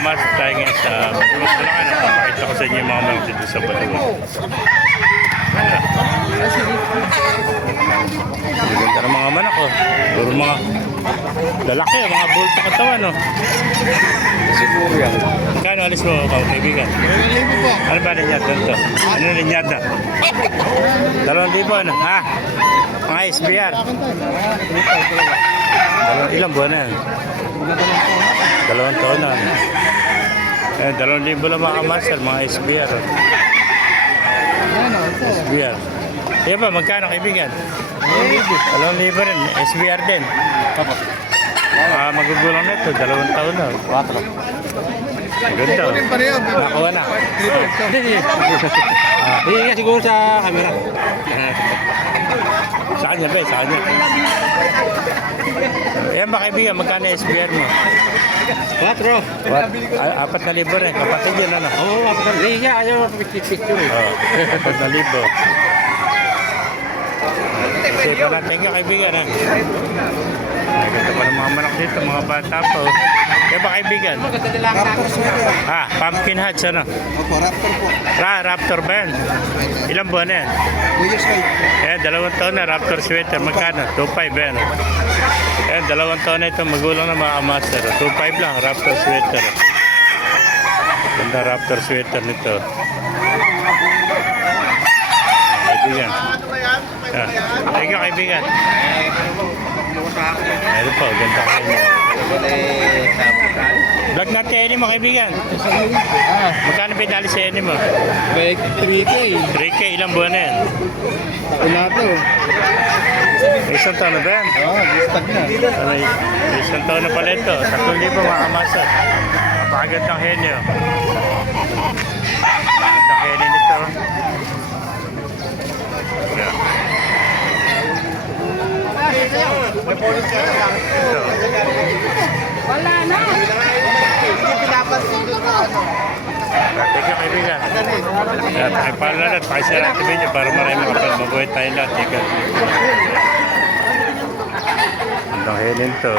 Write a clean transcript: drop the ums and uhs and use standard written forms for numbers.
Kamas, tayo ngayon sa Bulacan. Napakita ko sa inyo yung mga manok dito sa Bulacan. Ganda ng mga manok, oh. Puro mga lalaki, mga bulto katawan, oh. Siguro yan. Kano alis mo, kaibigan? 2,000 po. Ano ba linyad ganito? Ano linyad na? 2,000, ano? Ha? Mga SBR. Ilang buwan na yan? 2 taon na. 2,000 lang mga kamasal, mga SBR. SBR. Yan ba, magkano kaibigan? 2,000 rin, SBR din. Magugulang na ito, 2 taon na. 4. Ganda. Nakuha na. Hindi nga siguro sa camera. Sa kanya ba? Sa kanya. Yan ba kaibigan, magkano SBR mo? 4. 4,000 rin, kapatid yun ano? Oo, hindi nga. Ayaw picture eh. 4,000. Kasi pa natin ka kaibigan ha. Naganda pa ng mga manok dito, mga bata pa. Yan ba kaibigan? Pumpkin Hatch ano? Opo, Raptor po. Raptor ba yan? Ilang buwan na yan? 2 years old. 2 taon na, Raptor sweater. Magkano? 2,500 yan. 2 taon na ito, magulang na mga master. 2,500 lang, Raptor sweater. Ganda Raptor sweater nito. Kaibigan. Thank you, kaibigan. Meron po, ganda kayo. Vlog natin yan mo, kaibigan. Magkano pinali sa yan mo? 3K. 3K, ilang buwan na yan? Wala to. Isang taon na ba yan? Oo, listag na. Isang taon na pala ito. 3,000 mga kamasa. Napakagandang henyo. Gandang henyo nito. Yeah. Wala na. Hindi pinapansin doon na ano. Thank you, kaibigan. Pakipala natin, pakisara natin video para marami makapal. Mabuhay tayo lahat. Gandang henyo nito.